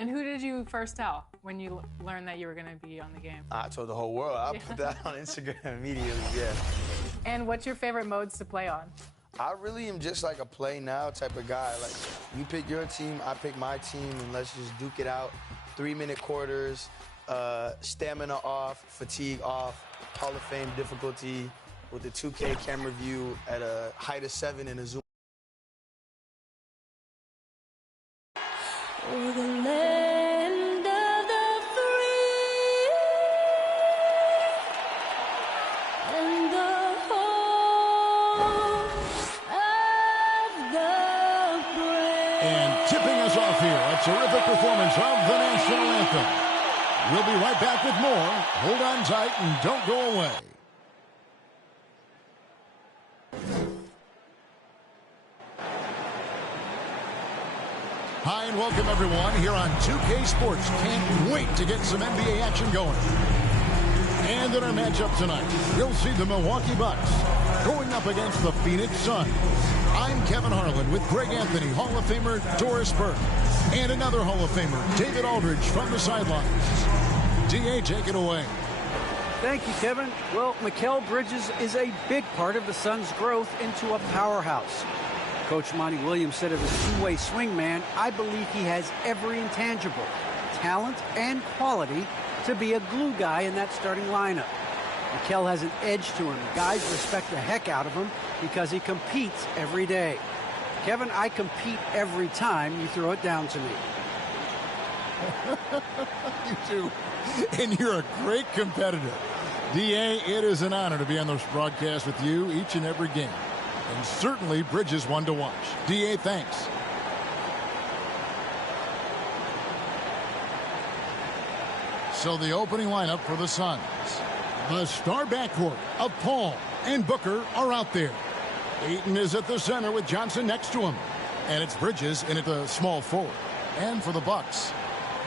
And who did you first tell when you learned that you were going to be on the game? I told the whole world. I put that on Instagram immediately, yeah. And what's your favorite modes to play on? I really am just like a play now type of guy. Like, you pick your team, I pick my team, and let's just duke it out. 3-minute quarters, stamina off, fatigue off, Hall of Fame difficulty with the 2K camera view at a height of 7 and a zoom. For the land of the free and the home of the brave. And tipping us off here, a terrific performance of the national anthem. We'll be right back with more. Hold on tight and don't go away. Hi and welcome everyone here on 2K Sports. Can't wait to get some NBA action going. And in our matchup tonight, you'll see the Milwaukee Bucks going up against the Phoenix Suns. I'm Kevin Harlan with Greg Anthony, Hall of Famer Doris Burke, and another Hall of Famer, David Aldridge, from the sidelines. DA, take it away. Thank you, Kevin. Well, Mikal Bridges is a big part of the Suns' growth into a powerhouse. Coach Monty Williams said of his two-way swing man, I believe he has every intangible, talent and quality to be a glue guy in that starting lineup. Mikal has an edge to him. Guys respect the heck out of him because he competes every day. Kevin, I compete every time you throw it down to me. You do. And you're a great competitor. DA, it is an honor to be on this broadcast with you each and every game. And certainly Bridges one to watch. DA, thanks. So the opening lineup for the Suns. The star backcourt of Paul and Booker are out there. Ayton is at the center with Johnson next to him. And it's Bridges in at the small forward. And for the Bucks,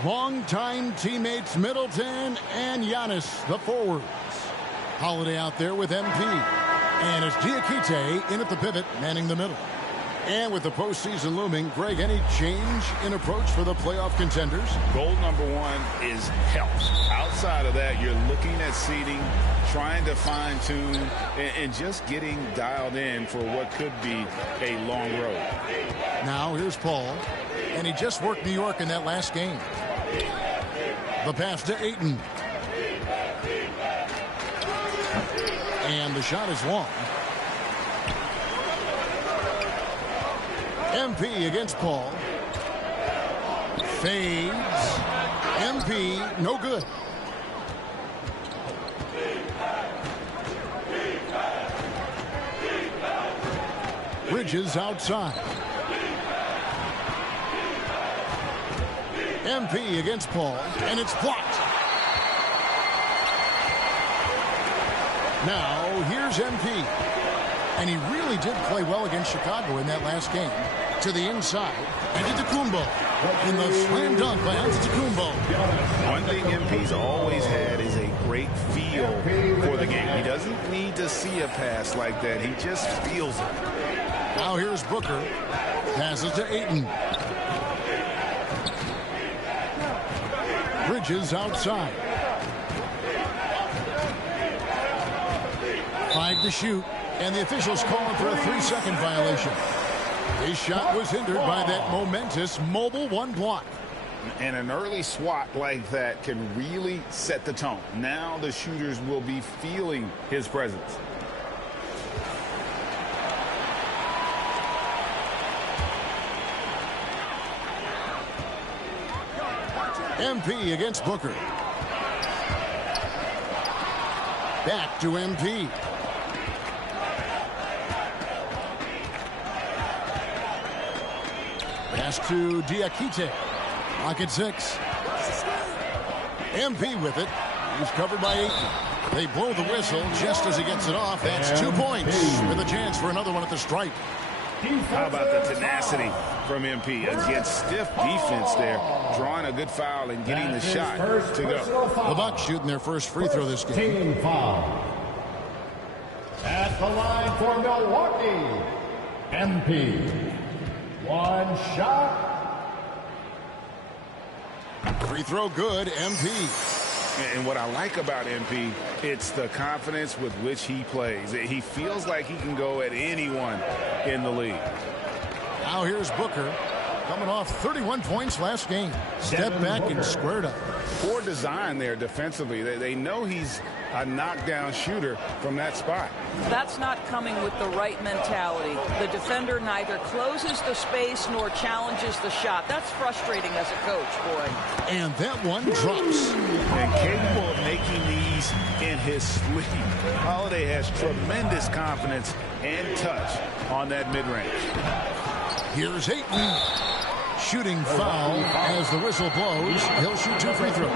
longtime teammates Middleton and Giannis, the forwards. Holiday out there with MP. And it's Diakite in at the pivot, manning the middle. And with the postseason looming, Greg, any change in approach for the playoff contenders? Goal number one is health. Outside of that, you're looking at seeding, trying to fine-tune, and just getting dialed in for what could be a long road. Now here's Paul, and he just worked New York in that last game. The pass to Ayton. And the shot is long. MP against Paul. Fades. MP, no good. Bridges outside. MP against Paul, and it's blocked. Now, here's MP. And he really did play well against Chicago in that last game. To the inside, Antetokounmpo. In the slam dunk by Antetokounmpo. One thing MP's always had is a great feel for the game. He doesn't need to see a pass like that. He just feels it. Now here's Booker. Passes to Ayton. Bridges outside. 5 to shoot, and the officials calling for a 3-second violation. His shot was hindered by that momentous mobile one block. And an early swat like that can really set the tone. Now the shooters will be feeling his presence. MP against Booker. Back to MP. Pass to Diakite. Pocket 6. MP with it. He's covered by 8. They blow the whistle just as he gets it off. That's 2 points with a chance for another one at the stripe. How about the tenacity from MP against stiff defense there, drawing a good foul and getting the shot to go. The Bucks shooting their first free throw this game. Team foul. At the line for Milwaukee, MP. One shot. Free throw good, MP. And what I like about MP, it's the confidence with which he plays. He feels like he can go at anyone in the league. Now here's Booker, coming off 31 points last game. Step back and squared up. Poor design there defensively. They know he's a knockdown shooter from that spot. That's not coming with the right mentality. The defender neither closes the space nor challenges the shot. That's frustrating as a coach, boy. And that one drops. And capable of making these in his sleep. Holiday has tremendous confidence and touch on that mid-range. Here's Ayton. Shooting foul as the whistle blows. He'll shoot 2 free throws.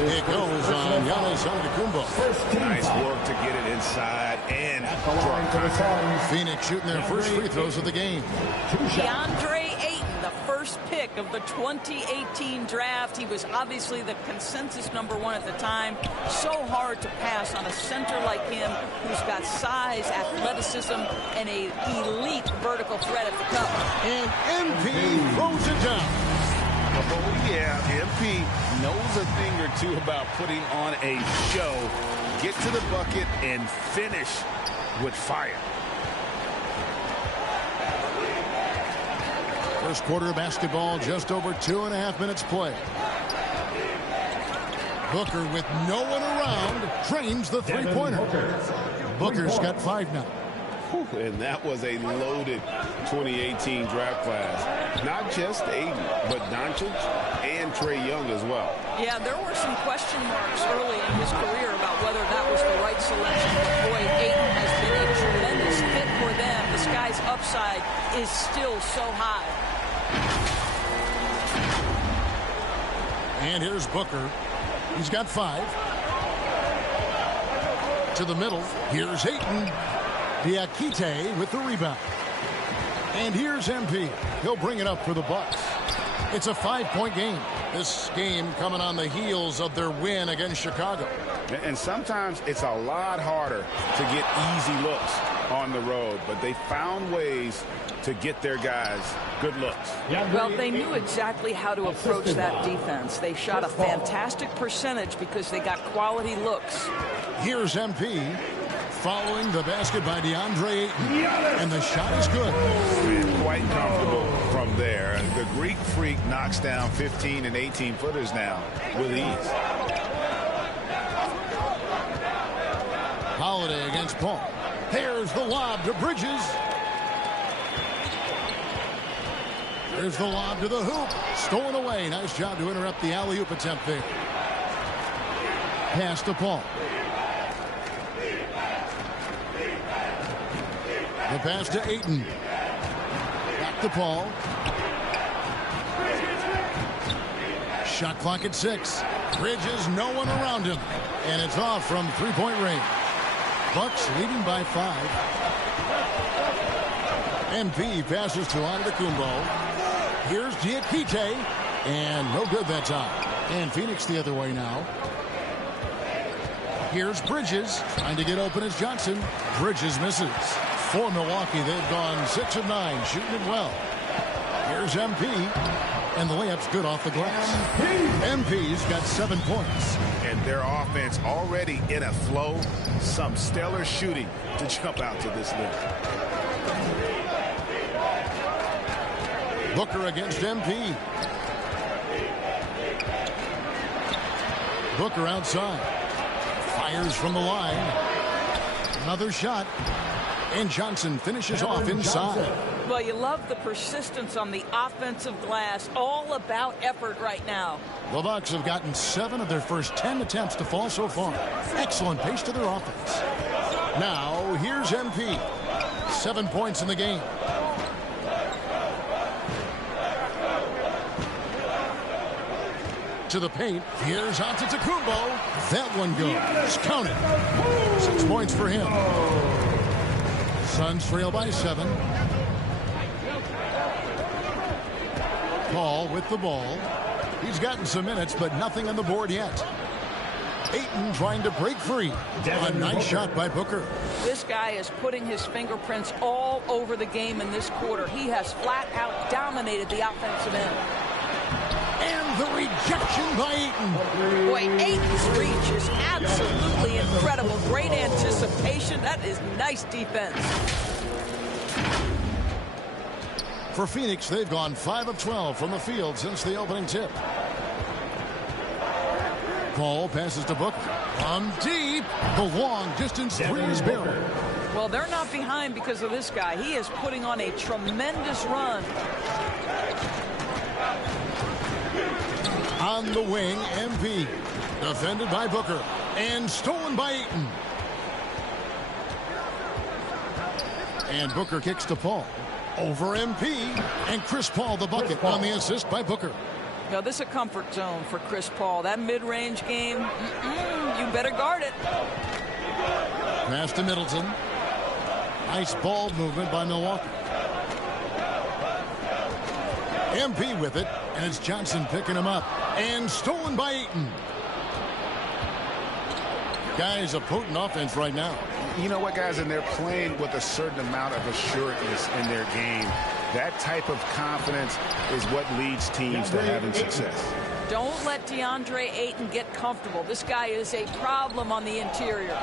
It goes on Giannis Antetokounmpo. Nice work to get it inside and drop. Phoenix shooting their first free throws of the game. DeAndre Ayton, the first pick of the 2018 draft. He was obviously the consensus #1 at the time. So hard to pass on a center like him who's got size, athleticism, and an elite vertical threat at the cup. And MP throws it down. Oh, yeah, MP knows a thing or two about putting on a show. Get to the bucket and finish with fire. First quarter of basketball, just over 2.5 minutes play. Booker with no one around drains the three-pointer. Booker's got 5 now. And that was a loaded 2018 draft class. Not just Ayton, but Doncic and Trae Young as well. Yeah, there were some question marks early in his career about whether that was the right selection. But boy, Ayton has been a tremendous fit for them. This guy's upside is still so high. And here's Booker. He's got 5. To the middle. Here's Ayton. Diakite with the rebound. And here's MP. He'll bring it up for the Bucks. It's a 5-point game. This game coming on the heels of their win against Chicago. And sometimes it's a lot harder to get easy looks on the road, but they found ways to get their guys good looks. Well, they knew exactly how to approach that defense. They shot a fantastic percentage because they got quality looks. Here's MP. Following the basket by DeAndre Ayton. And the shot is good. And quite comfortable from there. The Greek Freak knocks down 15 and 18-footers now with ease. Holiday against Paul. There's the lob to Bridges. There's the lob to the hoop. Stolen away. Nice job to interrupt the alley-oop attempt there. Pass to Paul. The pass to Ayton. Back to Paul. Shot clock at 6. Bridges, no one around him. And it's off from three-point range. Bucks leading by 5. MP passes to Antetokounmpo. Here's Diakite. And no good that time. And Phoenix the other way now. Here's Bridges. Trying to get open as Johnson. Bridges misses. For Milwaukee, they've gone 6 of 9, shooting it well. Here's MP, and the layup's good off the glass. MP's got 7 points. And their offense already in a flow. Some stellar shooting to jump out to this league. Booker against MP. Booker outside. Fires from the line. Another shot. And Johnson finishes off inside. Well, you love the persistence on the offensive glass. All about effort right now. The Bucks have gotten 7 of their first 10 attempts to fall so far. Excellent pace to their offense. Now, here's MP. 7 points in the game. To the paint. Here's Antetokounmpo. That one goes. Count it. 6 points for him. Suns trail by 7. Paul with the ball. He's gotten some minutes, but nothing on the board yet. Ayton trying to break free. A nice shot by Booker. This guy is putting his fingerprints all over the game in this quarter. He has flat out dominated the offensive end. And the rejection by Ayton. Boy, Ayton's reach is absolutely incredible. Great anticipation. That is nice defense. For Phoenix, they've gone 5 of 12 from the field since the opening tip. Paul passes to Booker. From deep, the long distance three is buried. Well, they're not behind because of this guy. He is putting on a tremendous run. On the wing, MP. Defended by Booker. And stolen by Ayton. And Booker kicks to Paul. Over MP. And Chris Paul the bucket on the assist by Booker. Now, this is a comfort zone for Chris Paul. That mid-range game, you better guard it. Pass to Middleton. Nice ball movement by Milwaukee. MP with it, and it's Johnson picking him up. And stolen by Ayton. Guys, a potent offense right now. You know what, guys, and they're playing with a certain amount of assuredness in their game. That type of confidence is what leads teams to having success. Don't let DeAndre Ayton get comfortable. This guy is a problem on the interior.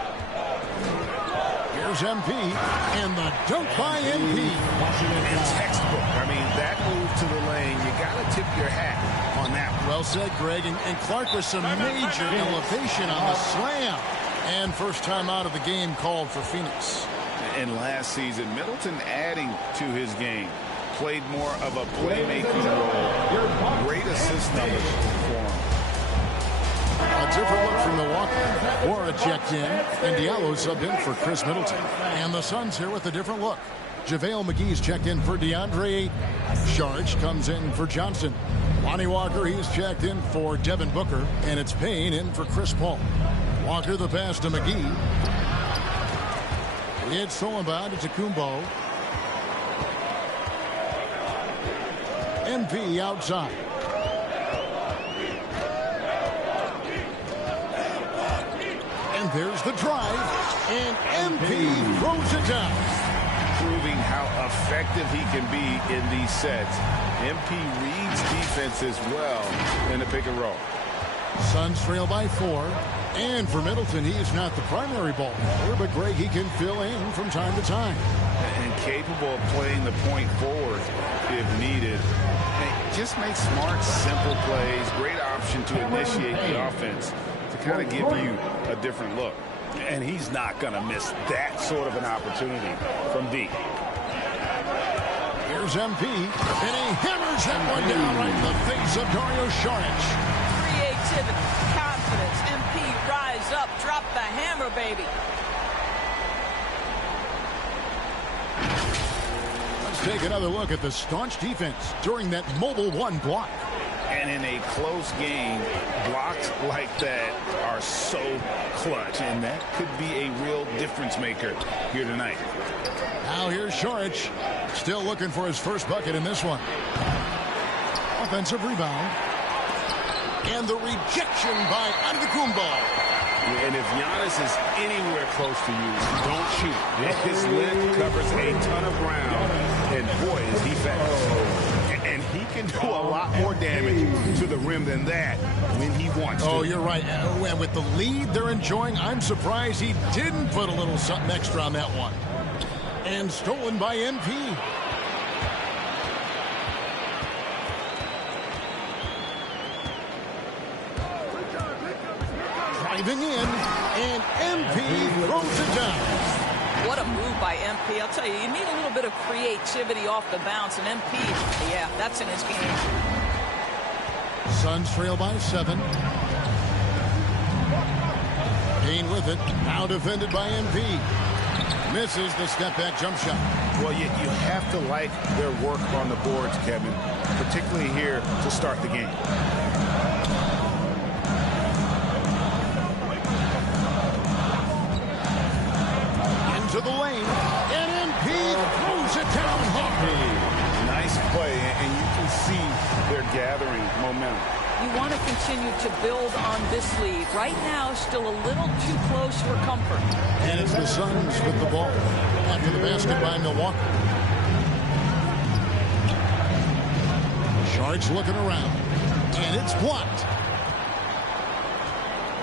Here's MP, and the dunk by MP. And textbook. I mean, that move to the lane, you got to tip your hat on that one. Well said, Greg. And Clark with some major elevation on the slam. And first time out of the game called for Phoenix. And last season, Middleton adding to his game. Played more of a playmaking role. Great assist numbers for him. A different look from Milwaukee. Wara checked in, and Diallo subbed in for Chris Middleton. And the Suns here with a different look. JaVale McGee's checked in for DeAndre Ayton. Sharge comes in for Johnson. Lonnie Walker, he's checked in for Devin Booker. And it's Payne in for Chris Paul. Walker the pass to McGee. It's stolen by Antetokounmpo. MP outside. And there's the drive. And MP throws it down. Proving how effective he can be in these sets. MP reads defenses well in the pick and roll. Suns trail by 4. And for Middleton, he is not the primary ball handler, but Greg, he can fill in from time to time. And capable of playing the point forward if needed. And just make smart, simple plays. Great option to initiate the offense to kind of give you a different look. And he's not going to miss that sort of an opportunity from deep. Here's MP, and he hammers that one down right in the face of Dario Saric. Creativity, confidence, MP rise up, drop the hammer, baby. Let's take another look at the staunch defense during that mobile one block. And in a close game, blocks like that are so clutch, and that could be a real difference maker here tonight. Now here's Saric, still looking for his first bucket in this one. Offensive rebound. And the rejection by Antetokounmpo. And if Giannis is anywhere close to you, don't shoot. His length covers a ton of ground, and boy, is he fast. And he can do a lot more damage to the rim than that when he wants to. Oh, you're right. And with the lead they're enjoying, I'm surprised he didn't put a little something extra on that one. And stolen by MP. Driving in, and MP throws it down. What a move by MP. I'll tell you, you need a little bit of creativity off the bounce, and MP, yeah, that's in his game. Suns trail by 7. Payne with it, now defended by MP. Misses the step-back jump shot. Well, you have to like their work on the boards, Kevin, particularly here to start the game. To the lane, and MP throws it down hard. Nice play, and you can see they're gathering momentum. You want to continue to build on this lead. Right now, still a little too close for comfort. And it's the Suns with the ball after the basket by Milwaukee. Sharks looking around. And it's blocked.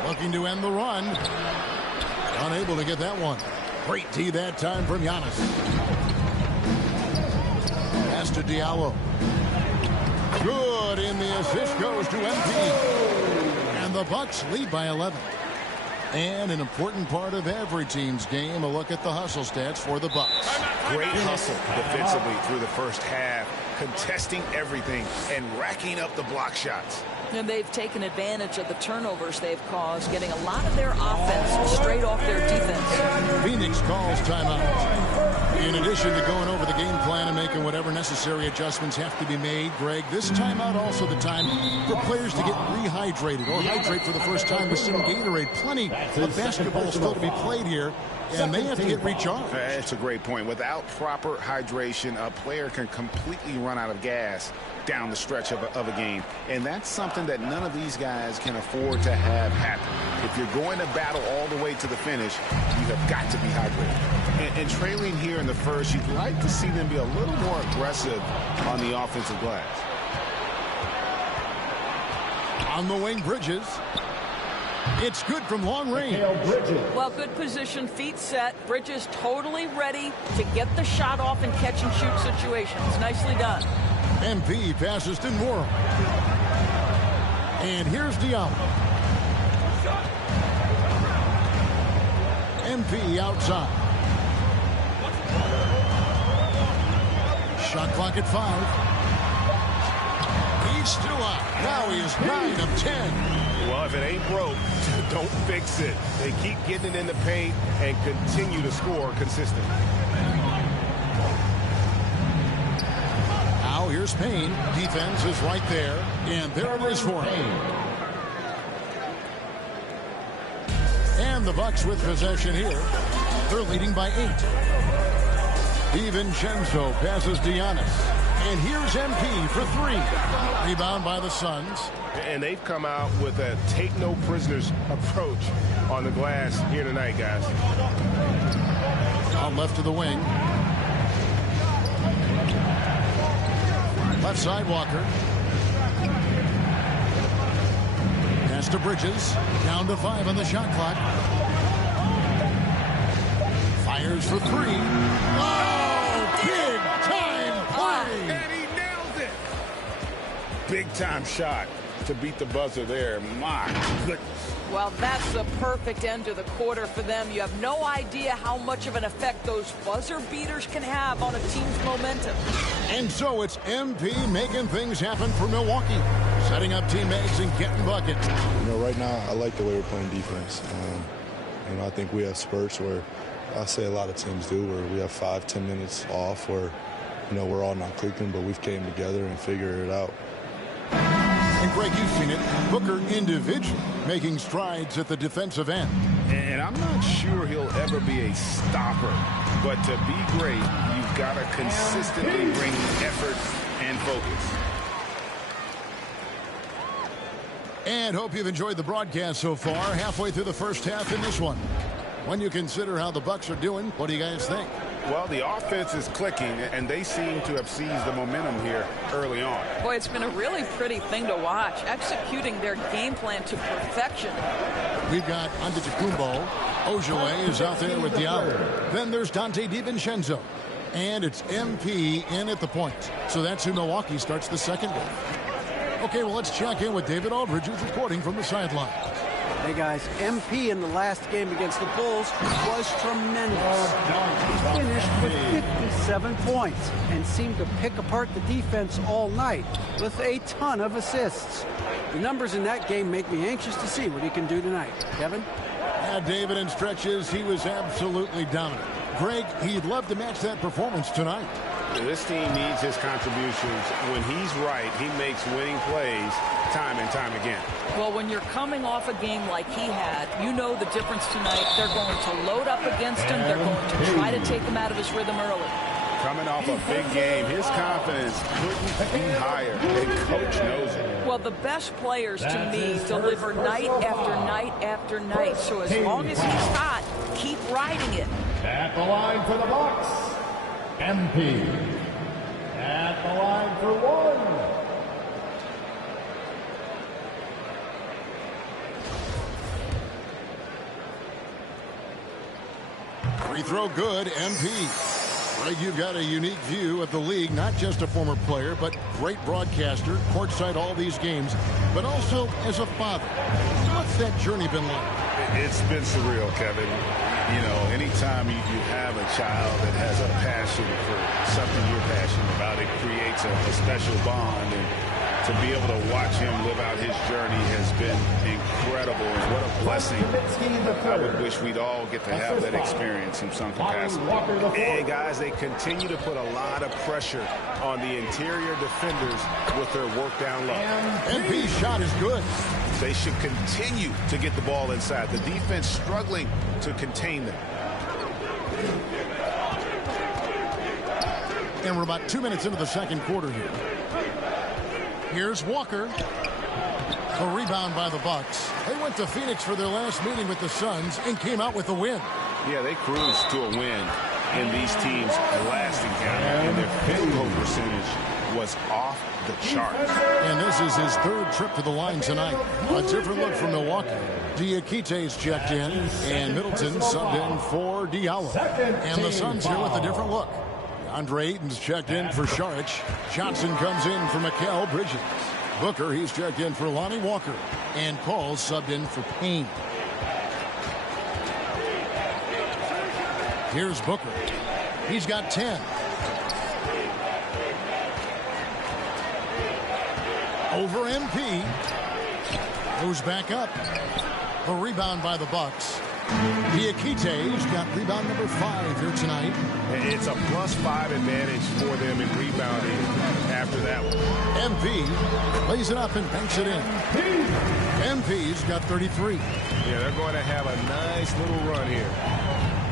Looking to end the run. Unable to get that one. Great D that time from Giannis. Pass to Diallo. Good, and the assist goes to MP. And the Bucks lead by 11. And an important part of every team's game, a look at the hustle stats for the Bucks. Great hustle defensively through the first half, contesting everything and racking up the block shots. And they've taken advantage of the turnovers they've caused, getting a lot of their offense straight off their defense. Phoenix calls timeout. In addition to going over the game plan and making whatever necessary adjustments have to be made, Greg, this timeout also the time for players to get rehydrated or hydrate for the first time with some Gatorade. Plenty of basketball still to be played here, and they have to get recharged. That's a great point. Without proper hydration, a player can completely run out of gas down the stretch of a game. And that's something that none of these guys can afford to have happen. If you're going to battle all the way to the finish, you have got to be hydrated. And trailing here in the first, you'd like to see them be a little more aggressive on the offensive glass. On the wing, Bridges. It's good from long range. Well, good position, feet set. Bridges totally ready to get the shot off in catch and shoot situations. Nicely done. MP passes to Moore. And here's Diallo. MP outside. Shot clock at 5. He's still out. Now he is 9 of 10. Well, if it ain't broke, don't fix it. They keep getting it in the paint and continue to score consistently. Now here's Payne. Defense is right there. And there it is for him. And the Bucks with possession here. They're leading by 8. DiVincenzo passes Giannis. And here's MP for 3. Rebound by the Suns. And they've come out with a take-no-prisoners approach on the glass here tonight, guys. On left of the wing. Left side, Walker. Pass to Bridges. Down to 5 on the shot clock. Fires for 3. Oh, big time play! And he nails it. Big time shot to beat the buzzer there. My goodness. Well, that's the perfect end to the quarter for them. You have no idea how much of an effect those buzzer beaters can have on a team's momentum. And so it's MP making things happen for Milwaukee, setting up teammates and getting buckets. You know, right now I like the way we're playing defense. You know, I think we have spurts where I say a lot of teams do, where we have 5-10 minutes off where, you know, we're all not clicking, but we've came together and figured it out. And Greg, you've seen it. Booker individually making strides at the defensive end. And I'm not sure he'll ever be a stopper, but to be great, you've got to consistently bring effort and focus. And hope you've enjoyed the broadcast so far. Halfway through the first half in this one. When you consider how the Bucks are doing, what do you guys think? Well, the offense is clicking, and they seem to have seized the momentum here early on. Boy, it's been a really pretty thing to watch, executing their game plan to perfection. We've got Antetokounmpo. Ojale is out there with Diallo. Then there's Dante DiVincenzo. And it's MP in at the point. So that's who Milwaukee starts the second with. Okay, well, let's check in with David Aldridge, who's reporting from the sideline. Hey guys, MP in the last game against the Bulls was tremendous. He finished with 57 points and seemed to pick apart the defense all night with a ton of assists. The numbers in that game make me anxious to see what he can do tonight. Kevin? Yeah, David, in stretches, he was absolutely dominant. Greg, he'd love to match that performance tonight. This team needs his contributions. When he's right, he makes winning plays time and time again. Well, when you're coming off a game like he had, you know the difference tonight. They're going to load up against him. They're going to try to take him out of his rhythm early. Coming off a big game, his confidence couldn't be higher, and coach knows it. Well, the best players, to me, deliver night after night after night. So as long as he's hot, keep riding it. At the line for the Bucks, MP. At the line for 1. Free throw good, MP. Greg, you've got a unique view of the league, not just a former player, but great broadcaster, courtside all these games, but also as a father. What's that journey been like? It's been surreal, Kevin. You know, anytime you have a child that has a passion for something you're passionate about, it creates a special bond. And to be able to watch him live out his journey has been incredible. And what a blessing. I would wish we'd all get to have that experience in some capacity. And, guys, they continue to put a lot of pressure on the interior defenders with their work down low. MP's shot is good. They should continue to get the ball inside. The defense struggling to contain them. And we're about 2 minutes into the second quarter here. Here's Walker. The rebound by the Bucks. They went to Phoenix for their last meeting with the Suns and came out with a win. Yeah, they cruised to a win in these teams' last encounter, and their field goal percentage was off the charts. And this is his third trip to the line tonight. A different look from Milwaukee. Diakite's checked in, and Middleton subbed in for Diallo. And the Suns here with a different look. Andre Ayton's checked in for Saric. Johnson comes in for MyCareer Bridges. Booker, he's checked in for Lonnie Walker. And Paul's subbed in for Payne. Here's Booker. He's got 10. Over MP. Goes back up. The rebound by the Bucks. Diakite's got rebound number 5 here tonight. It's a +5 advantage for them in rebounding after that one. MP lays it up and banks it in. MP's got 33. Yeah, they're going to have a nice little run here.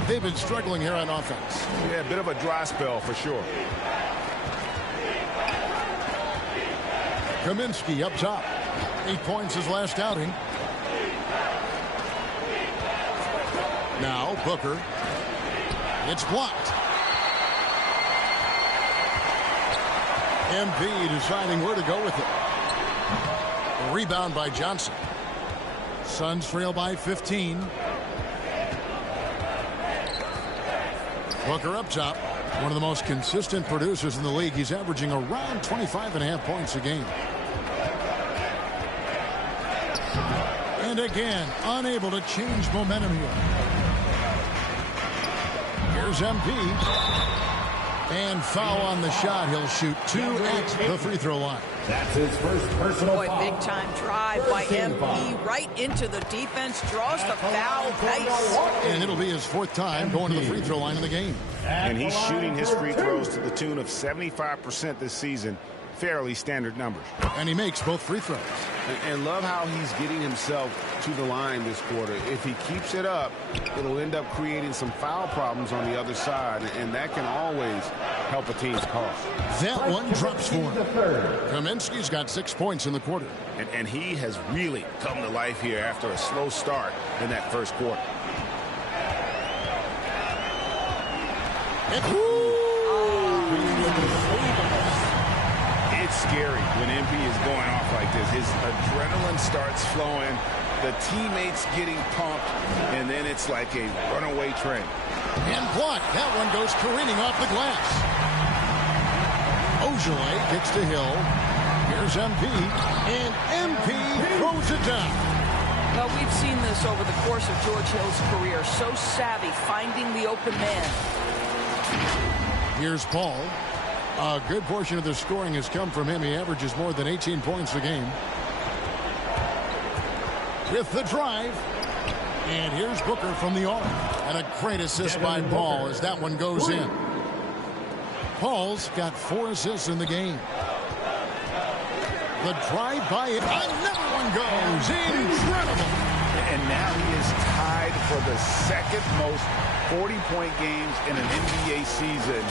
They've been struggling here on offense. Yeah, a bit of a dry spell for sure. Kaminsky up top. 8 points his last outing. Now Booker. It's blocked. MP deciding where to go with it. A rebound by Johnson. Suns trail by 15. Booker up top. One of the most consistent producers in the league. He's averaging around 25.5 points a game. And again, unable to change momentum here. Here's MP. And foul on the shot. He'll shoot 2 at the free throw line. That's his first personal foul. Big time drive by MP right into the defense. Draws the foul. Nice. And it'll be his 4th time going to the free throw line in the game. And he's shooting his free throws to the tune of 75% this season. Fairly standard numbers. And he makes both free throws. And love how he's getting himself to the line this quarter. If he keeps it up, it'll end up creating some foul problems on the other side, and that can always help a team's cause. That one drops for him. Kaminsky's got 6 points in the quarter. And he has really come to life here after a slow start in that first quarter. It's scary when MP is going off like this. His adrenaline starts flowing, the teammates getting pumped, and then it's like a runaway train. And blocked. That one goes careening off the glass. Ojale kicks to Hill. Here's MP, and MP throws it down. Well, we've seen this over the course of George Hill's career. So savvy, finding the open man. Here's Paul. A good portion of the scoring has come from him. He averages more than 18 points a game. With the drive. And here's Booker from the arc. And a great assist by Paul as that one goes in. Paul's got 4 assists in the game. The drive by it. Another one goes. Incredible. And now he is tied for the second most 40-point games in an NBA season.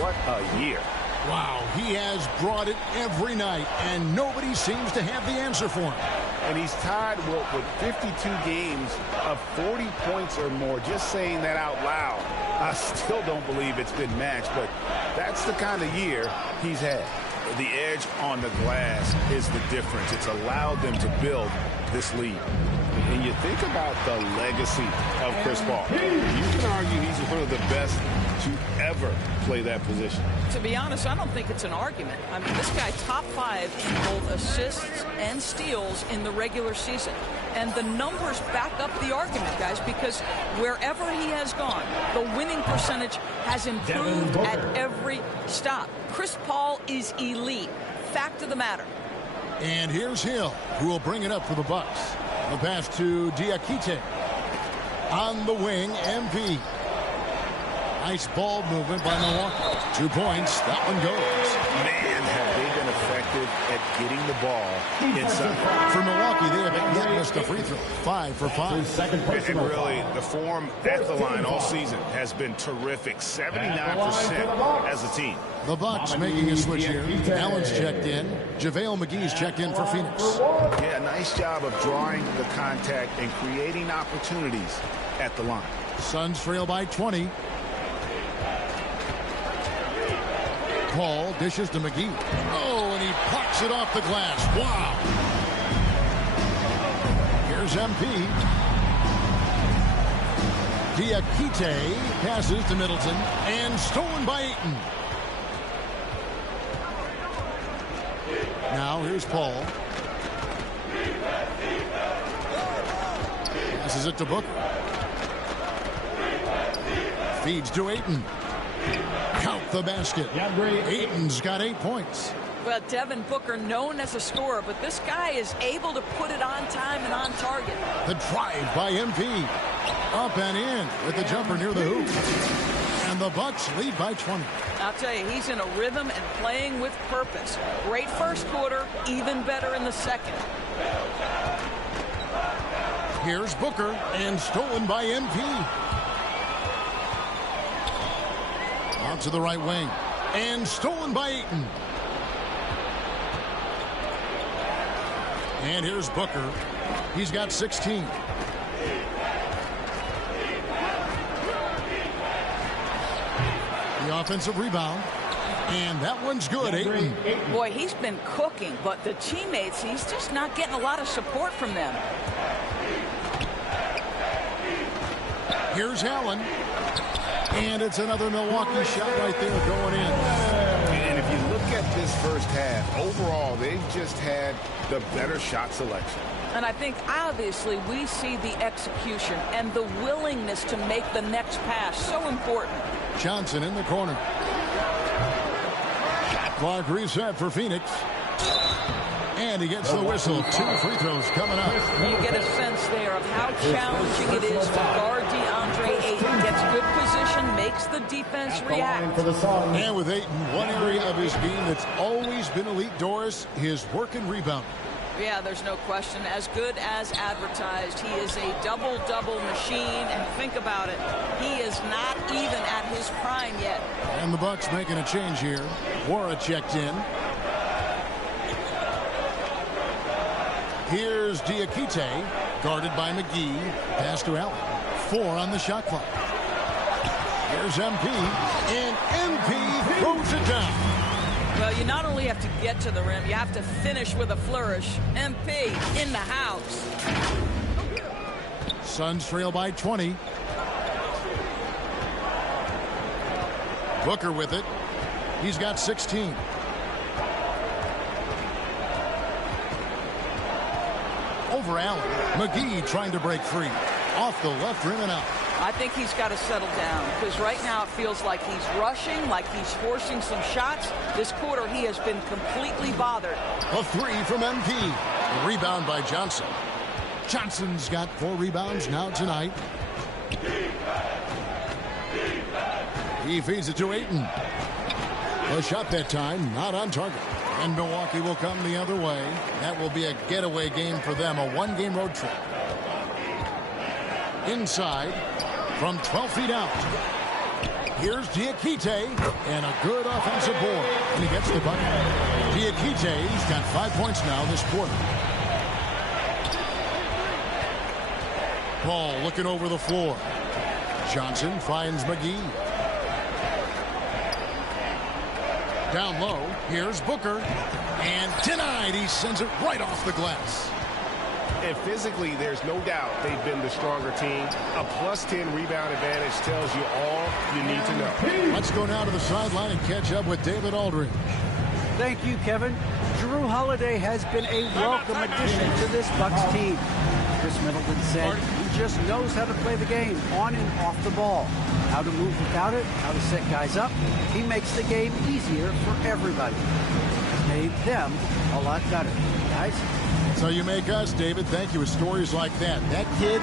What a year. Wow, he has brought it every night, and nobody seems to have the answer for him. And he's tied with 52 games of 40 points or more. Just saying that out loud, I still don't believe it's been matched, but that's the kind of year he's had. The edge on the glass is the difference. It's allowed them to build this lead. And you think about the legacy of Chris Paul. You can argue he's one of the best to ever play that position. To be honest, I don't think it's an argument. I mean, this guy top 5 in both assists and steals in the regular season. And the numbers back up the argument, guys, because wherever he has gone, the winning percentage has improved at every stop. Chris Paul is elite. Fact of the matter. And here's Hill, who will bring it up for the Bucks. The pass to Diakite. On the wing, MP. Nice ball movement by Milwaukee. 2 points. That one goes. Man, have they been effective at getting the ball inside. For Milwaukee, they haven't yet missed a free throw. 5 for 5. And really, the form at the line all season has been terrific. 79% as a team. The Bucks making a switch here. Allen's checked in. JaVale McGee's checked in for Phoenix. Yeah, nice job of drawing the contact and creating opportunities at the line. Suns trail by 20. Paul dishes to McGee. Oh, and he pucks it off the glass. Wow. Here's MP. Diakite passes to Middleton and stolen by Ayton. Now here's Paul. Passes it to Booker. Feeds to Ayton. Count the basket. Ayton's got 8 points. Well, Devin Booker, known as a scorer, but this guy is able to put it on time and on target. The drive by MP. Up and in with the jumper near the hoop. And the Bucks lead by 20. I'll tell you, he's in a rhythm and playing with purpose. Great first quarter, even better in the second. Here's Booker, and stolen by MP. Out to the right wing, and stolen by Ayton. And here's Booker. He's got 16. The offensive rebound. And that one's good, Ayton. Boy, he's been cooking, but the teammates, he's just not getting a lot of support from them. Here's Allen. And it's another Milwaukee shot right there going in. And if you look at this first half, overall, they've just had the better shot selection. And I think, obviously, we see the execution and the willingness to make the next pass so important. Johnson in the corner. Shot clock reset for Phoenix. And he gets the whistle. 2 free throws coming up. You get a sense there of how challenging it is to guard DeAndre Ayton. Gets good position, makes the defense react. And with Ayton, one area of his game that's always been elite, Doris, his work and rebound. Yeah, there's no question. As good as advertised. He is a double-double machine. And think about it. He is not even at his prime yet. And the Bucks making a change here. Wara checked in. Here's Diakite, guarded by McGee. Pass to Allen. 4 on the shot clock. Here's MP, and MP throws it down. Well, you not only have to get to the rim, you have to finish with a flourish. MP in the house. Suns trail by 20. Booker with it. He's got 16. Over Allen. McGee trying to break free. Off the left rim and out. I think he's got to settle down because right now it feels like he's rushing, like he's forcing some shots. This quarter he has been completely bothered. A 3 from MP. A rebound by Johnson. Johnson's got 4 rebounds now tonight. He feeds it to Ayton. A shot that time, not on target. And Milwaukee will come the other way. That will be a getaway game for them, a 1-game road trip. Inside, from 12 feet out. Here's Diakite, and a good offensive board. And he gets the bucket. Diakite's got 5 points now this quarter. Paul looking over the floor. Johnson finds McGee. Down low, here's Booker. And denied, he sends it right off the glass. And physically, there's no doubt they've been the stronger team. A +10 rebound advantage tells you all you need to know. Let's go now to the sideline and catch up with David Aldridge. Thank you, Kevin. Drew Holiday has been a welcome addition to this Bucks team. Chris Middleton said he just knows how to play the game on and off the ball. How to move without it, how to set guys up. He makes the game easier for everybody. He's made them a lot better. Guys? So you make us, David. Thank you with stories like that. That kid,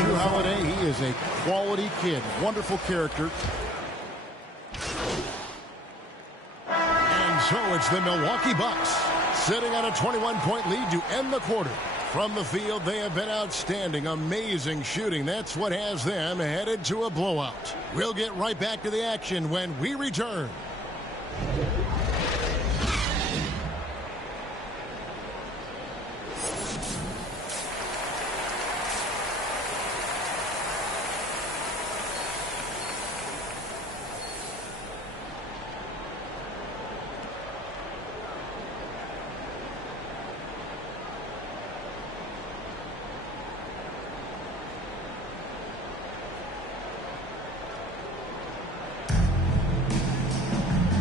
Drew Holiday, he is a quality kid. Wonderful character. And so it's the Milwaukee Bucks sitting on a 21-point lead to end the quarter. From the field, they have been outstanding. Amazing shooting. That's what has them headed to a blowout. We'll get right back to the action when we return.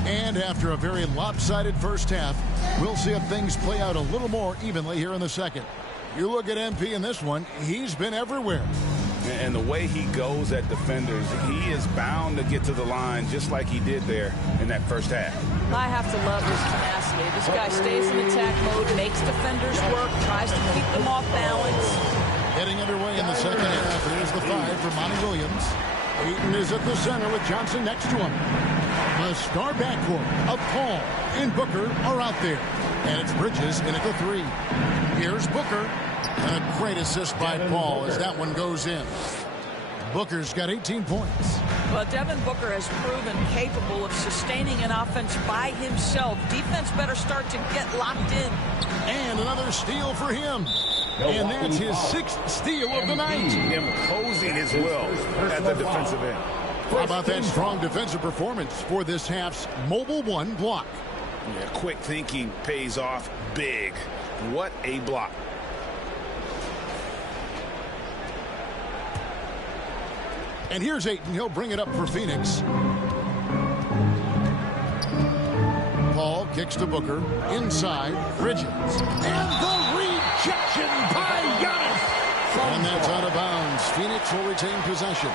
And after a very lopsided first half, we'll see if things play out a little more evenly here in the second. You look at MP in this one, he's been everywhere. And the way he goes at defenders, he is bound to get to the line just like he did there in that first half. I have to love his tenacity. This guy stays in attack mode, makes defenders work, tries to keep them off balance. Heading underway in the second half, here's the 5 for Monty Williams. Ayton is at the center with Johnson next to him. The star backcourt of Paul and Booker are out there. And it's Bridges in at the 3. Here's Booker. And a great assist by Paul as that one goes in. Booker's got 18 points. Well, Devin Booker has proven capable of sustaining an offense by himself. Defense better start to get locked in. And another steal for him. And that's his 6th steal of the night. Imposing his will at the defensive end. How about that strong defensive performance for this half's Mobile 1 block? Yeah, quick thinking pays off big. What a block. And here's Ayton. He'll bring it up for Phoenix. Paul kicks to Booker. Inside, Bridges. And the rejection by Giannis. And that's out of bounds. Phoenix will retain possession.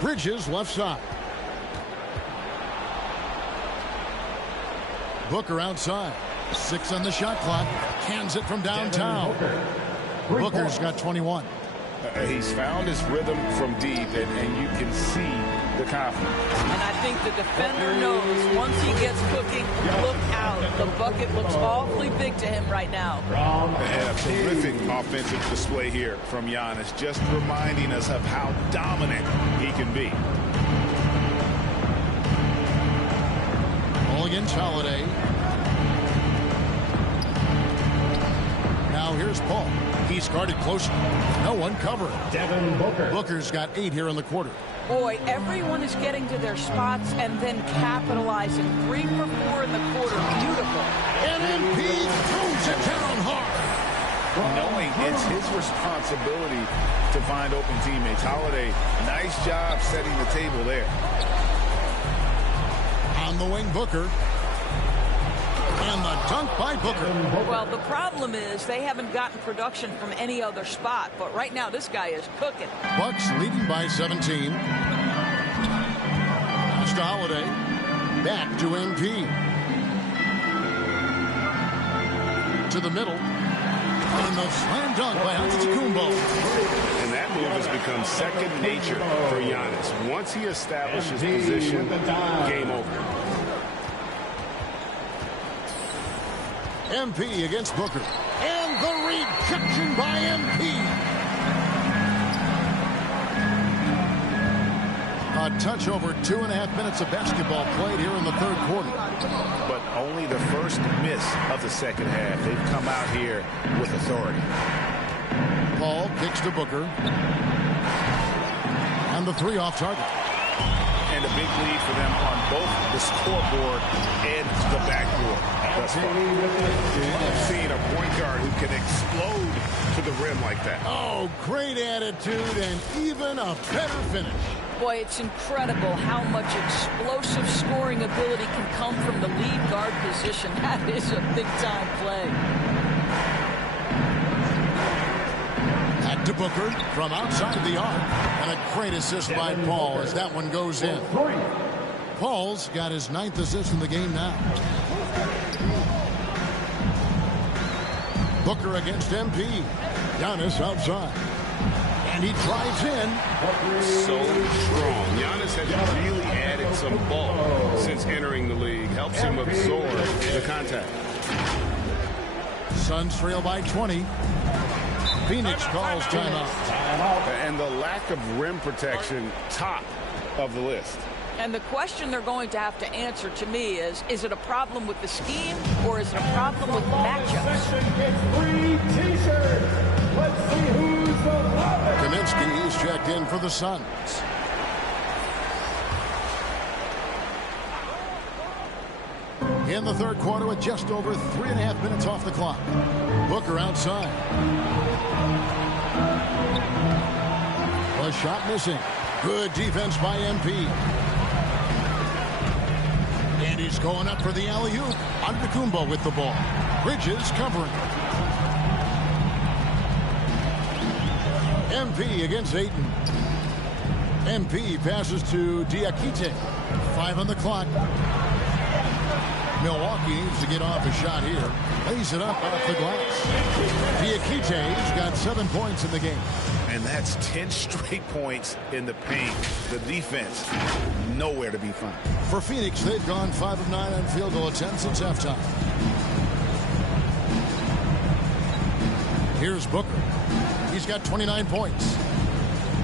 Bridges left side. Booker outside. 6 on the shot clock. Cans it from downtown. Booker's got 21. He's found his rhythm from deep, and you can see the confidence. And I think the defender knows once he gets cooking, look out. The bucket looks awfully big to him right now. And a terrific offensive display here from Giannis, just reminding us of how dominant he can be. Ball against Holiday. Now here's Paul. He's guarded closely. No one covering. Devin Booker. Booker's got 8 here in the quarter. Boy, everyone is getting to their spots and then capitalizing. 3 for 4 in the quarter. Beautiful. And MP throws it down hard. Knowing it's his responsibility to find open teammates. Holiday, nice job setting the table there. On the wing, Booker. And the dunk by Booker. Well, the problem is they haven't gotten production from any other spot. But right now, this guy is cooking. Bucks leading by 17. Pass to Holiday. Back to MP. To the middle. And the slam dunk by Antetokounmpo. And that move has become second nature for Giannis. Once he establishes position, game over. MP against Booker. And the rejection by MP. A touch over 2.5 minutes of basketball played here in the third quarter. But only the first miss of the second half. They've come out here with authority. Paul kicks to Booker. And the three off target. And a big lead for them on both the scoreboard and the backboard thus far. I've seen a point guard who can explode to the rim like that. Oh, great attitude and even a better finish. Boy, it's incredible how much explosive scoring ability can come from the lead guard position. That is a big-time play. Back to Booker from outside the arc. And a great assist by Paul as that one goes in. Paul's got his 9th assist in the game now. Booker against MP. Giannis outside. And he drives in. So strong. Giannis has really added some bulk since entering the league. Helps him absorb the contact. Suns trail by 20. Phoenix calls timeout. And the lack of rim protection, top of the list. And the question they're going to have to answer to me is it a problem with the scheme or is it a problem with the matchups? Free t-shirts. Let's see who's the loudest. Kaminsky is checked in for the Suns. In the third quarter with just over 3.5 minutes off the clock. Booker outside. A shot missing. Good defense by MP. And he's going up for the alley-oop. Antetokounmpo with the ball. Bridges covering. MP against Ayton. MP passes to Diakite. 5 on the clock. Milwaukee needs to get off a shot here. Lays it up off the glass. Diakite's got 7 points in the game. And that's 10 straight points in the paint. The defense, nowhere to be found. For Phoenix, they've gone 5 of 9 on field goal attempts since halftime. Here's Booker. He's got 29 points.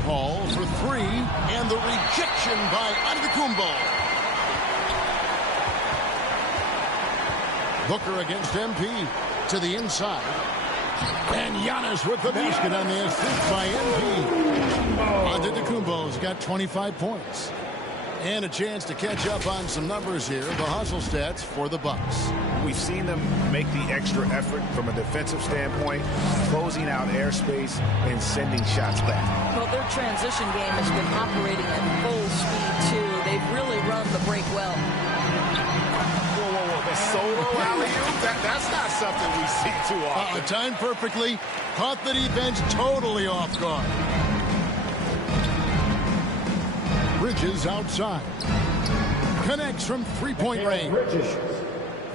Paul for 3, and the rejection by Antetokounmpo. Booker against MP to the inside. And Giannis with the basket on the assist by MP. Antetokounmpo's got 25 points. And a chance to catch up on some numbers here. The hustle stats for the Bucks. We've seen them make the extra effort from a defensive standpoint, closing out airspace and sending shots back. Well, their transition game has been operating at full speed, too. They've really run the break well. The solo alley-oop, that's not something we see too often. Timed perfectly. Caught the defense totally off guard. Bridges outside. Connects from three-point range.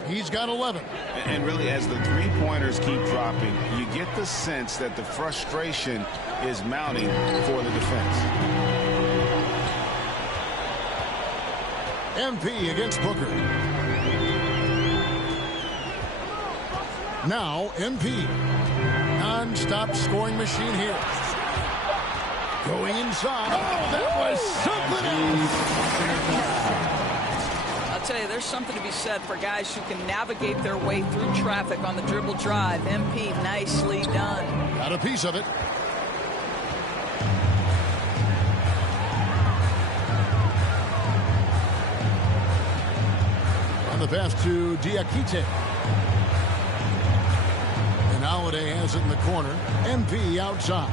He's got 11. And really, as the three-pointers keep dropping, you get the sense that the frustration is mounting for the defense. MP against Booker. Now MP. Non-stop scoring machine here. Going inside. Oh, that was something else. I'll tell you, there's something to be said for guys who can navigate their way through traffic on the dribble drive. MP, nicely done. Got a piece of it. On the pass to Diakite. And Holiday has it in the corner. MP outside.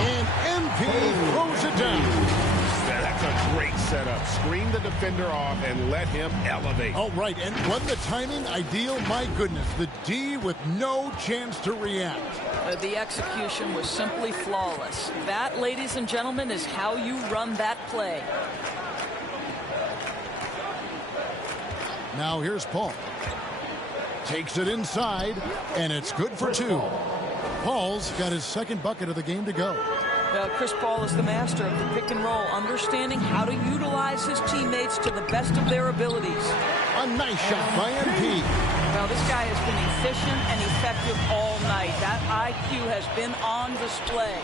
And MP throws it down. That's a great setup. Screen the defender off and let him elevate. Oh, right. And wasn't the timing ideal? My goodness. The D with no chance to react. The execution was simply flawless. That, ladies and gentlemen, is how you run that play. Now here's Paul. Takes it inside, and it's good for 2. Paul's got his second bucket of the game to go. Chris Paul is the master of the pick and roll, understanding how to utilize his teammates to the best of their abilities. A nice shot by MP. Well, this guy has been efficient and effective all night. That IQ has been on display.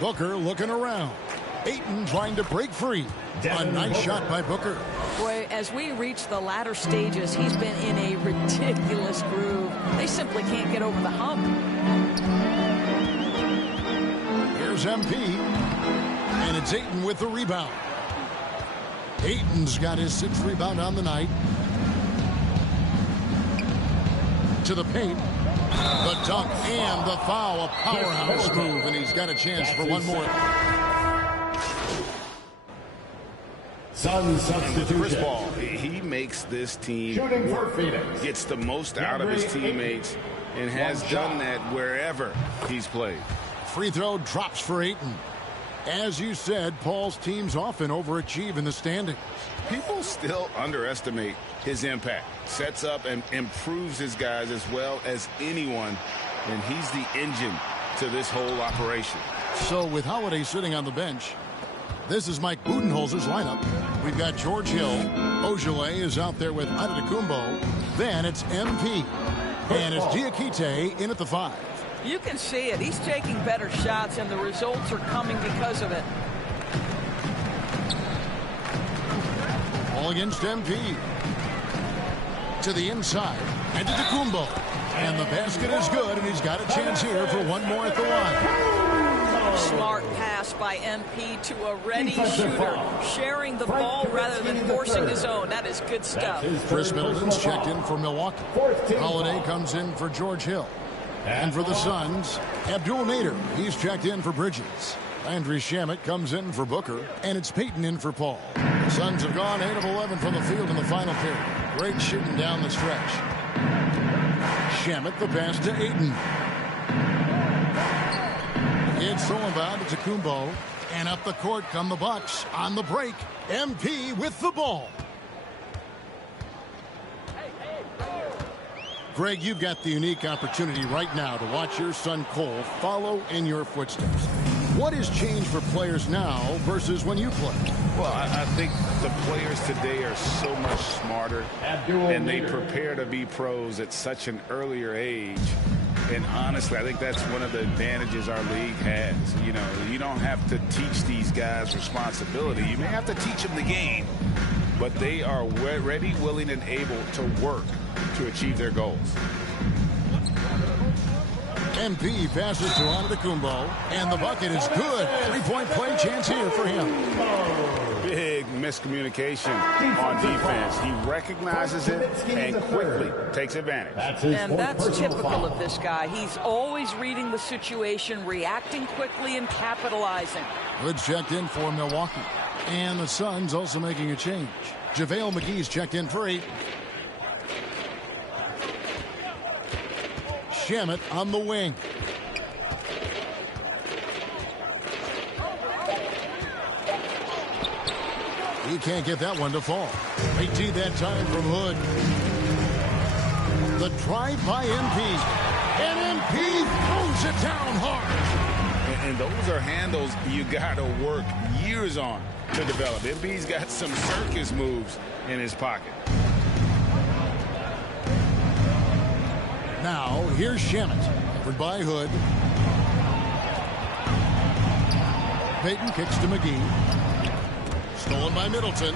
Booker looking around. Ayton trying to break free. A nice shot by Booker. Boy, as we reach the latter stages, he's been in a ridiculous groove. They simply can't get over the hump. Here's MP. And it's Ayton with the rebound. Ayton's got his 6th rebound on the night. To the paint. The dunk and the foul. A powerhouse move, and he's got a chance for one more. Sun substitution. Chris Paul, he makes this team Shooting for work, Phoenix. gets the most out of his teammates, and has done that wherever he's played. Free throw drops for Ayton. As you said, Paul's teams often overachieve in the standings. People still underestimate his impact. Sets up and improves his guys as well as anyone, and he's the engine to this whole operation. So with Holiday sitting on the bench, this is Mike Budenholzer's lineup. We've got George Hill. Ojale is out there with Antetokounmpo. Then it's MP. And it's Diakite in at the 5. You can see it. He's taking better shots, and the results are coming because of it. All against MP. To the inside. Antetokounmpo. And the basket is good, and he's got a chance here for one more at the line. Smart pass by MP to a ready shooter, sharing the ball rather than forcing his own. That is good stuff. Chris Middleton's checked in for Milwaukee. Holiday comes in for George Hill. And for the Suns, Abdul Nader, he's checked in for Bridges. Landry Shamet comes in for Booker, and it's Payton in for Paul. The Suns have gone 8 of 11 from the field in the final period. Great shooting down the stretch. Shamet the pass to Ayton. It's thrown about to Kumbo, and up the court come the Bucks on the break. MP with the ball. Greg, you've got the unique opportunity right now to watch your son Cole follow in your footsteps. What has changed for players now versus when you played? Well, I think the players today are so much smarter, and they prepare to be pros at such an earlier age. And honestly, I think that's one of the advantages our league has. You know, you don't have to teach these guys responsibility. You may have to teach them the game, but they are ready, willing, and able to work to achieve their goals. MP passes to Antetokounmpo, and the bucket is good. 3-point play chance here for him. Big miscommunication on defense. He recognizes it and quickly takes advantage. And that's typical of this guy. He's always reading the situation, reacting quickly, and capitalizing. Hood's checked in for Milwaukee. And the Suns also making a change. JaVale McGee's checked in for 8. Shamet on the wing. He can't get that one to fall. They tee that time from Hood. The drive by MP. And MP throws it down hard. And those are handles you got to work years on to develop. MP's got some circus moves in his pocket. Now, here's Shamet, covered by Hood. Payton kicks to McGee. Stolen by Middleton.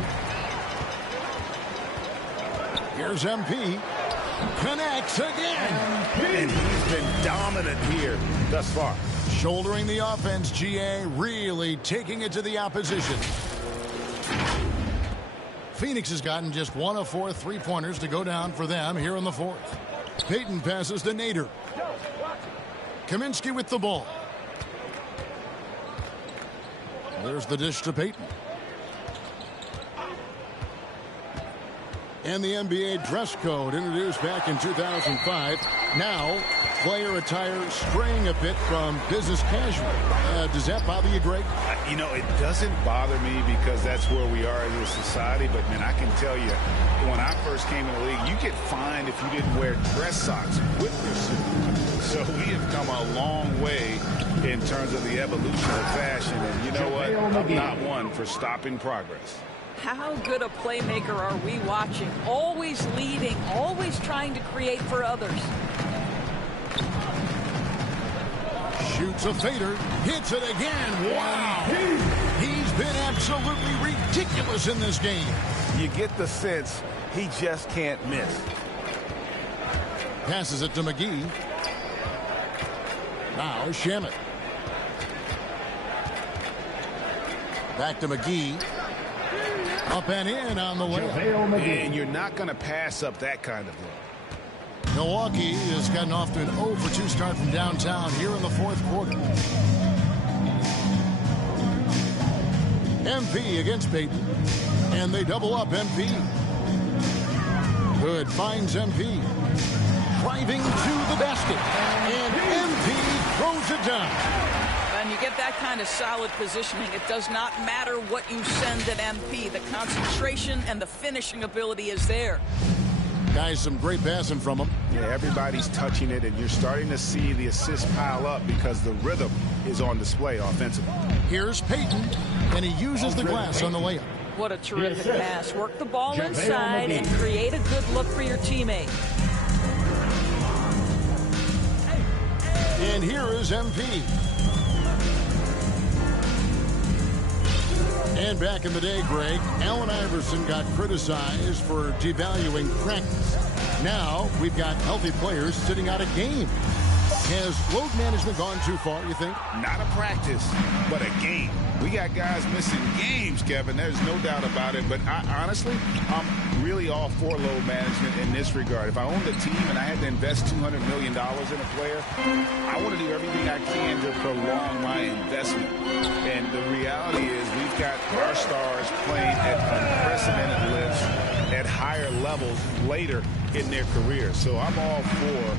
Here's MP. Connects again. And he's been dominant here thus far. Shouldering the offense, GA really taking it to the opposition. Phoenix has gotten just 1 of 4 3-pointers to go down for them here in the 4th. Payton passes to Nader. Kaminsky with the ball. There's the dish to Payton. And the NBA dress code introduced back in 2005. Now, player attire straying a bit from business casual. Does that bother you, Greg? You know, it doesn't bother me because that's where we are as a society. But, man, I can tell you, when I first came in the league, you get fined if you didn't wear dress socks with your suit. So we have come a long way in terms of the evolution of fashion. And you know what? I'm not one for stopping progress. How good a playmaker are we watching? Always leading, always trying to create for others. Shoots a fader, hits it again. Wow! He's been absolutely ridiculous in this game. You get the sense he just can't miss. Passes it to McGee. Now Shamet. Back to McGee. Up and in on the way. And you're not going to pass up that kind of look. Milwaukee has gotten off to an 0 for 2 start from downtown here in the fourth quarter. MP against Payton. And they double up MP. Hood finds MP. Driving to the basket. And MP throws it down. And you get that kind of solid positioning. It does not matter what you send at MP. The concentration and the finishing ability is there. Guys, some great passing from him. Yeah, everybody's touching it, and you're starting to see the assists pile up because the rhythm is on display offensively. Here's Payton, and he uses the glass on the layup. What a terrific pass. Work the ball inside and create a good look for your teammate. And here is MP. And back in the day, Greg, Allen Iverson got criticized for devaluing practice. Now we've got healthy players sitting out a game. Has load management gone too far, you think? Not a practice, but a game. We got guys missing games, Kevin. There's no doubt about it. But honestly, I'm really all for load management in this regard. If I owned a team and I had to invest $200 million in a player, I want to do everything I can to prolong my investment. And the reality is we've got our stars playing at unprecedented lifts at higher levels later in their careers. So I'm all for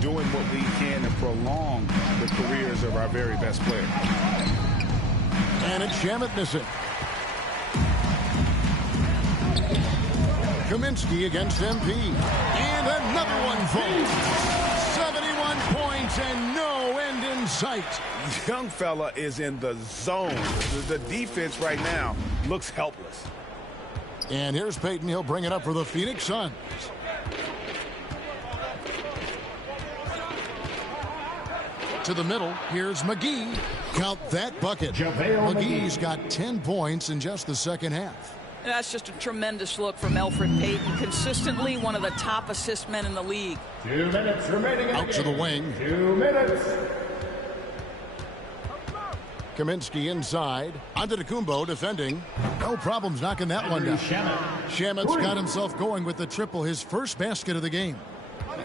doing what we can to prolong the careers of our very best players. And it's Shamet missing. Kaminsky against MP. And another one falls. 71 points and no end in sight. Young fella is in the zone. The defense right now looks helpless. And here's Payton. He'll bring it up for the Phoenix Suns. To the middle, here's McGee. Count that bucket. McGee's got 10 points in just the second half. That's just a tremendous look from Elfrid Payton. Consistently one of the top assist men in the league. 2 minutes remaining. Out to the wing. 2 minutes. Kaminsky inside. Antetokounmpo defending. No problems knocking that one down. Shamet's got himself going with the triple, his first basket of the game.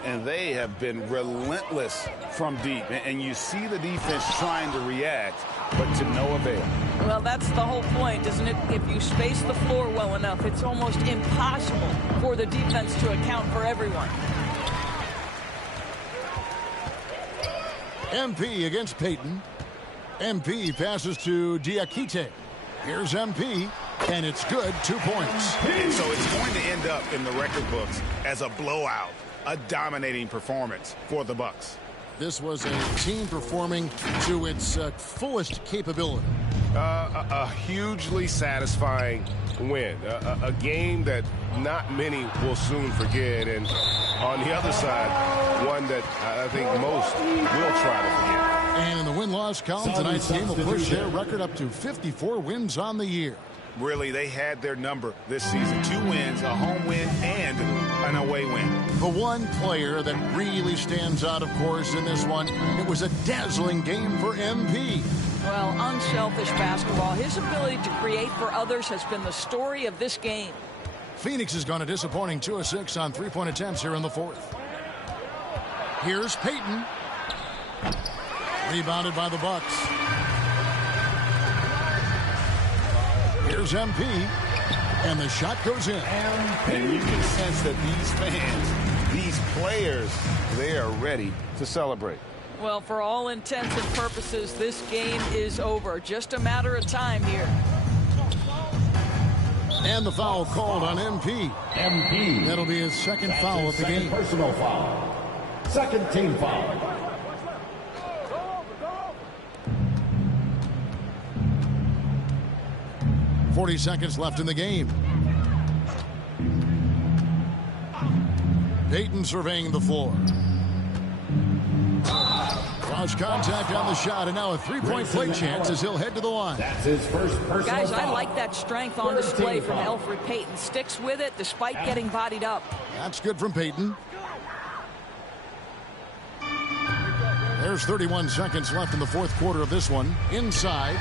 And they have been relentless from deep. And you see the defense trying to react, but to no avail. Well, that's the whole point, isn't it? If you space the floor well enough, it's almost impossible for the defense to account for everyone. MP against Payton. MP passes to Diakite. Here's MP, and it's good, 2 points. And so it's going to end up in the record books as a blowout. A dominating performance for the Bucks. This was a team performing to its fullest capability. A hugely satisfying win. A game that not many will soon forget. And on the other side, one that I think most will try to forget. And in the win-loss column, tonight's game will push their record up to 54 wins on the year. Really, they had their number this season. 2 wins, a home win, and an away win. The one player that really stands out, of course, in this one, it was a dazzling game for MP. Well, unselfish basketball. His ability to create for others has been the story of this game. Phoenix has gone a disappointing 2 of 6 on 3-point attempts here in the fourth. Here's Payton. Rebounded by the Bucks. Here's MP, and the shot goes in. And you can sense that these fans, these players, they are ready to celebrate. Well, for all intents and purposes, this game is over. Just a matter of time here. And the foul called on MP. MP. That'll be his second foul of the game. Personal foul. Second team foul. 40 seconds left in the game. Payton surveying the floor. Cross contact on the shot, and now a three-point play chance as he'll head to the line. That's his first personal Guys, I foul. like that strength on display from Elfrid Payton. Sticks with it despite getting bodied up. That's good from Payton. There's 31 seconds left in the fourth quarter of this one. Inside.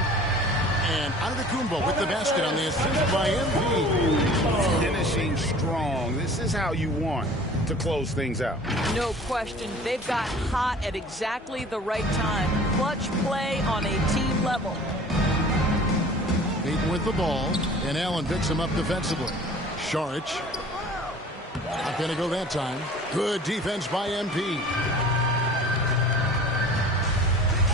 And Antetokounmpo with the basket on the assist by MP. Finishing strong. This is how you want to close things out. No question. They've got hot at exactly the right time. Clutch play on a team level. Payton with the ball, and Allen picks him up defensively. Saric. Not going to go that time. Good defense by MP.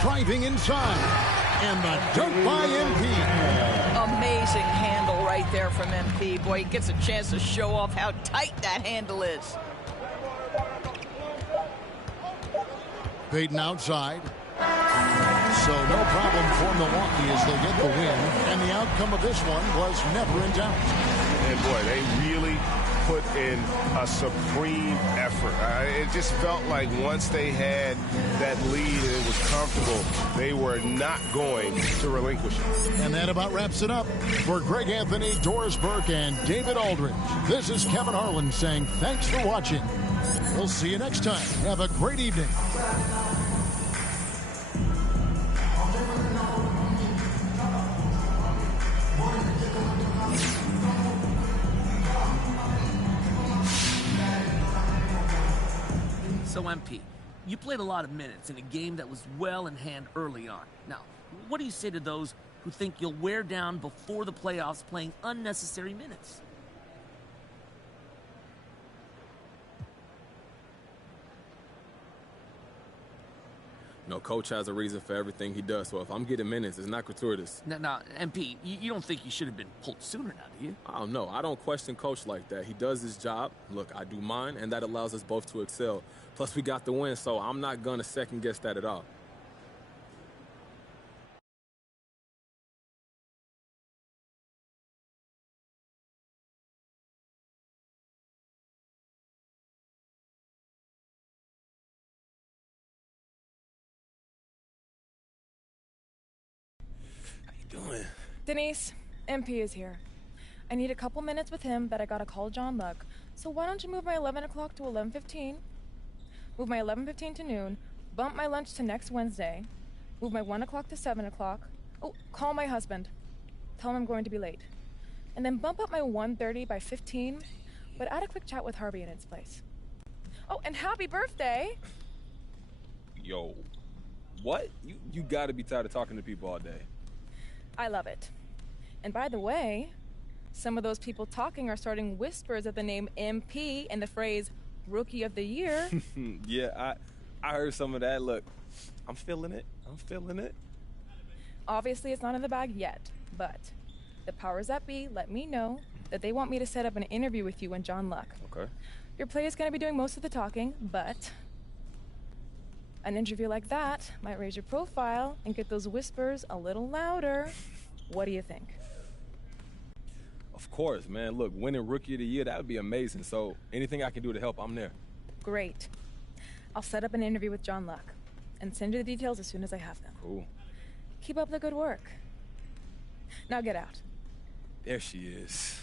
Driving inside. And the dunk by MP. Amazing handle right there from MP. Boy, he gets a chance to show off how tight that handle is. Payton outside. So no problem for Milwaukee as they get the win. And the outcome of this one was never in doubt. And boy, they really put in a supreme effort. It just felt like once they had that lead and it was comfortable, they were not going to relinquish it. And that about wraps it up. For Greg Anthony, Doris Burke, and David Aldridge, this is Kevin Harlan saying thanks for watching. We'll see you next time. Have a great evening. So, MP, you played a lot of minutes in a game that was well in hand early on. Now, what do you say to those who think you'll wear down before the playoffs playing unnecessary minutes? No, coach has a reason for everything he does, so if I'm getting minutes, it's not gratuitous. Now, MP, you don't think you should have been pulled sooner now, do you? I don't know. I don't question coach like that. He does his job. Look, I do mine, and that allows us both to excel. Plus, we got the win, so I'm not going to second-guess that at all. Doing? Denise, MP is here. I need a couple minutes with him, but I gotta call John Luck. So why don't you move my 11 o'clock to 11:15? Move my 11:15 to noon. Bump my lunch to next Wednesday. Move my 1 o'clock to 7 o'clock. Oh, call my husband. Tell him I'm going to be late. And then bump up my 1:30 by 15, but add a quick chat with Harvey in its place. Oh, and happy birthday! Yo, what? You got to be tired of talking to people all day. I love it. And by the way, some of those people talking are starting whispers of the name MP and the phrase Rookie of the Year. Yeah, I heard some of that. Look, I'm feeling it. I'm feeling it. Obviously, it's not in the bag yet, but the powers that be let me know that they want me to set up an interview with you and John Luck. Okay. Your play is going to be doing most of the talking, but an interview like that might raise your profile and get those whispers a little louder. What do you think? Of course, man. Look, winning Rookie of the Year, that would be amazing. So anything I can do to help, I'm there. Great. I'll set up an interview with John Luck and send you the details as soon as I have them. Cool. Keep up the good work. Now get out. There she is.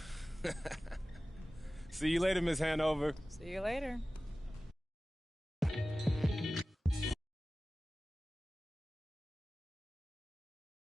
See you later, Miss Hanover. See you later.